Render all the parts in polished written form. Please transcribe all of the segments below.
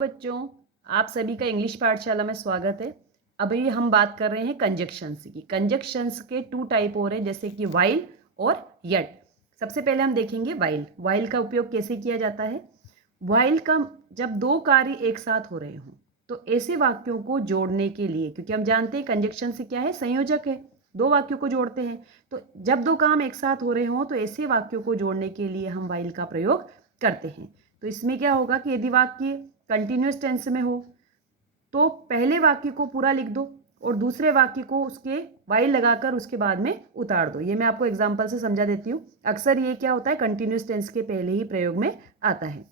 बच्चों, आप सभी का इंग्लिश पाठशाला में स्वागत है। अभी हम बात कर रहे हैं कंजक्शंस की। कंजक्शंस के 2 टाइप हो रहे हैं, जैसे कि वाइल और यट। सबसे पहले हम देखेंगे वाइल। वाइल का उपयोग कैसे किया जाता है। वाइल का जब 2 कार्य एक साथ हो रहे हों तो ऐसे वाक्यों को जोड़ने के लिए, क्योंकि हम जानते हैं कंजक्शन से क्या है, संयोजक है, 2 वाक्यों को जोड़ते हैं। तो जब 2 काम एक साथ हो रहे हों तो ऐसे वाक्यों को जोड़ने के लिए हम वाइल का प्रयोग करते हैं। तो इसमें क्या होगा कि यदि वाक्य कंटिन्यूस टेंस में हो तो पहले वाक्य को पूरा लिख दो और दूसरे वाक्य को उसके वाइल लगाकर उसके बाद में उतार दो। ये मैं आपको एग्जांपल से समझा देती हूँ। अक्सर ये क्या होता है, कंटिन्यूस टेंस के पहले ही प्रयोग में आता है।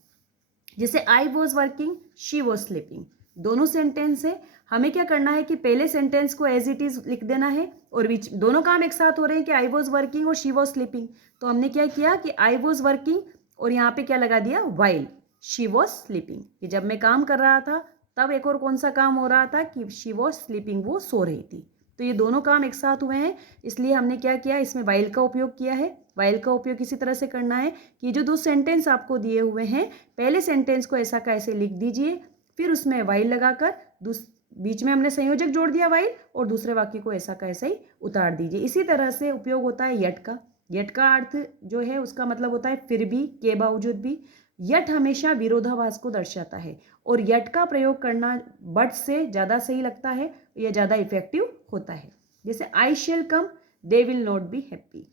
जैसे I was working, she was sleeping, दोनों सेंटेंस है। हमें क्या करना है कि पहले सेंटेंस को एज इट इज लिख देना है और बीच दोनों काम एक साथ हो रहे हैं कि आई वॉज वर्किंग और शी वॉज स्लीपिंग। तो हमने क्या किया कि आई वॉज वर्किंग और यहाँ पे क्या लगा दिया, वाइल शी वॉज स्लीपिंग, कि जब मैं काम कर रहा था तब एक और कौन सा काम हो रहा था कि शी वॉज स्लीपिंग, वो सो रही थी। तो ये दोनों काम एक साथ हुए हैं, इसलिए हमने क्या किया, इसमें वाइल का उपयोग किया है। वाइल का उपयोग इसी तरह से करना है कि जो 2 सेंटेंस आपको दिए हुए हैं, पहले सेंटेंस को ऐसा का ऐसे लिख दीजिए, फिर उसमें वाइल लगाकर बीच में हमने संयोजक जोड़ दिया वाइल, और दूसरे वाक्य को ऐसा का ऐसे ही उतार दीजिए। इसी तरह से उपयोग होता है यट का। यट का अर्थ जो है उसका मतलब होता है फिर भी, के बावजूद भी। यट हमेशा विरोधाभास को दर्शाता है और यट का प्रयोग करना बट से ज़्यादा सही लगता है, या ज़्यादा इफेक्टिव होता है। जैसे I shall come, they will not be happy.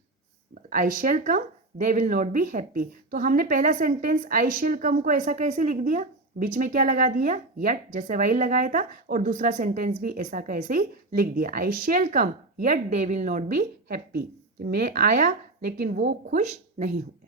I shall come, they will not be happy. तो हमने पहला सेंटेंस आई शेल कम को ऐसा कैसे लिख दिया, बीच में क्या लगा दिया, यट, जैसे वाइल लगाया था, और दूसरा सेंटेंस भी ऐसा कैसे ही लिख दिया, I shall come yet they will not be happy. मैं आया लेकिन वो खुश नहीं हुए।